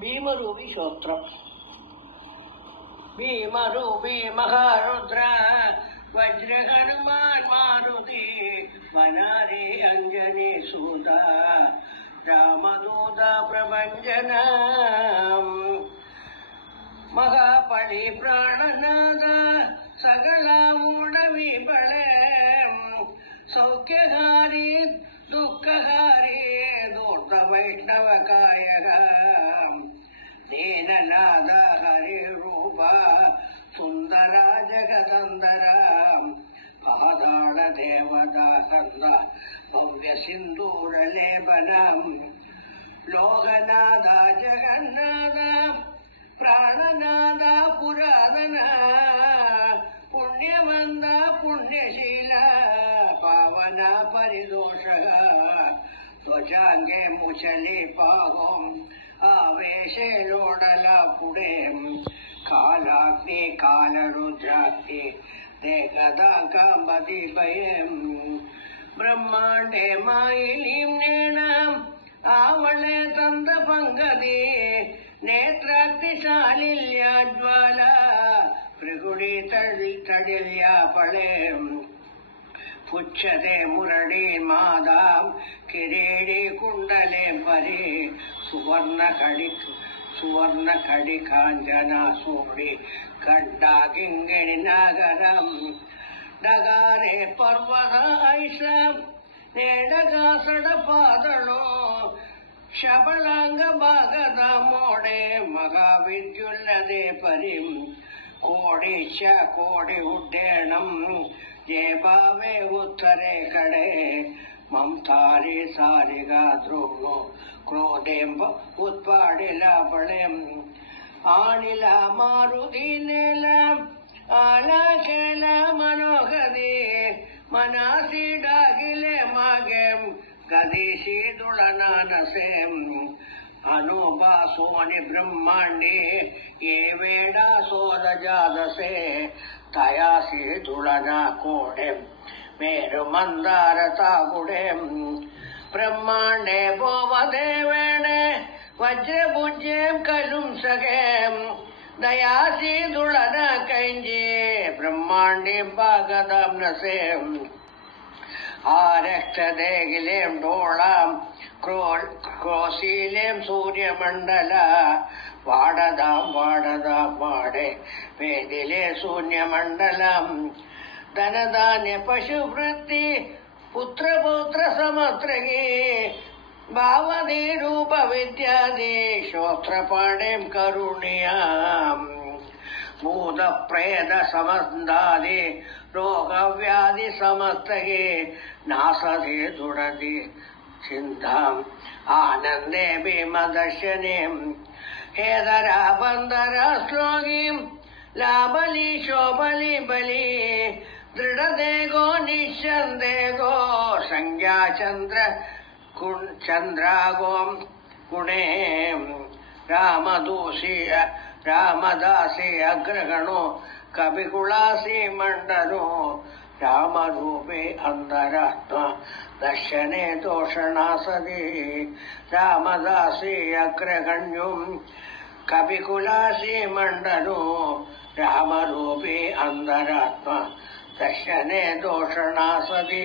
ഭീമരൂപി ശ്രോത്രം. ഭീമരൂപി മഹാരുദ്ര വജ്രഹനുമാൻ മാരുതി വനാരി അഞ്ജനി സൂത രാമദൂത പ്രഭഞ്ജന മഹാപളി പ്രാണനാഥ സകലാമൂഢവിപളേ സൗഖ്യഹാരി ദുഃഖഹാരി ദൂർത്ത വൈഷ്ണവകായക ദീനനാഥ ഹരിരൂപ സുന്ദര ജഗദന്തര പാതാള ദേവതാകർണ ഭവ്യ സിന്ദൂരലേപനം ലോകനാഥ ജഗന്നാഥ പ്രാണനാഥ പുരാതന പുണ്യമന്ത പുണ്യശീല പാവന പരിദോഷക ത്വജാംഗേ മുചലി പാഹോം ആവേശേലോടല പുടേം കാലാഗ്നി കാലരുദ്രാഗ്നി ദേഹദാകാമ്പതിഭയം ബ്രഹ്മാണ്ഡേ മായിനീം നേണം ആവളെ തന്ത പങ്കതി നേത്രാഗ്നിശാലില്യാജ്വാല ഭൃഗുടി തടില്യാപളേ പുച്ഛതേ മുരളി മാതാം കിരീടി കുണ്ടലേ പരി സുവർണ കടി കാഞ്ചന സൂടി ഖണ്ഡാകിങ്കണി നഗരം ഡകാരെ പർവത ഐഷം നേടകാസട പാതളോ ശബളാംഗ ഭാഗത മോടെ മഹാവിദ്യുല്ലതേ പരിം കോടിശ കോടി ഉഡ്ഡേണം ജേബാവേ ഉത്തരേ കടേ മംതാരി സാരിക ധ്രുവോ ക്രോധേംബ ഉത്പാടിലാപളയം ആണില മാരുതി നീലം ആലാശേല മനോഹരി മനാസിഡാകിലെ മാഗം ഗദീശീതുളനാനസേം അനുപാസോനി ബ്രഹ്മാണ്ഡേ യേ വേടാസോദജാതസേ തയാസി തുളന കോടം മേരുമന്ദാരതാകുടം ബ്രഹ്മാണ്ഡേ ഭോവദേവേണേ വജ്രഭുജ്യം കലും സഖേം ദയാസി തുളന കൈഞ്ചേ ബ്രഹ്മാണ്ഡ്യം ഭാഗതം നസേം ആരക്ഷദേകിലേം ഡോളാം ക്രോശീലേം സൂര്യമണ്ഡല വാടതാം വാടേ വേദിലെ ശൂന്യമണ്ഡലം ധനധാന്യ പശുവൃത്തി പുത്രപൗത്ര സമത്രകേ ഭാവനീ രൂപവിദ്യാദി ശ്രോത്രപാഠം കരുണ്യാം ഭൂതപ്രേത സമന്താദി രോഗവ്യാധി സമസ്തകേ നാസതേ ദുരതി ചിന്താം ആനന്ദേ ഭീമദർശനേം ഹേതരാ ബന്ധരാ ശ്ലോകീം ലാബലി ശോഭലി ബലി ദൃഢദേഗോ നിശന്ദേഗോ സംജ്ഞാചന്ദ്ര ചന്ദ്രാഗോം ഗുണേ രാമദാസി അഗ്രഗണോ കവികുളാസി മണ്ഡലോ രാമരൂപേ അന്തരാത്മ ദർശനേ ദോഷണാസതി രാമദാസി അഗ്രഗണ്യം കവികുലാസി മണ്ഡലോ രാമരൂപേ അന്തരാത്മ ദർശനേ ദോഷണാസതി.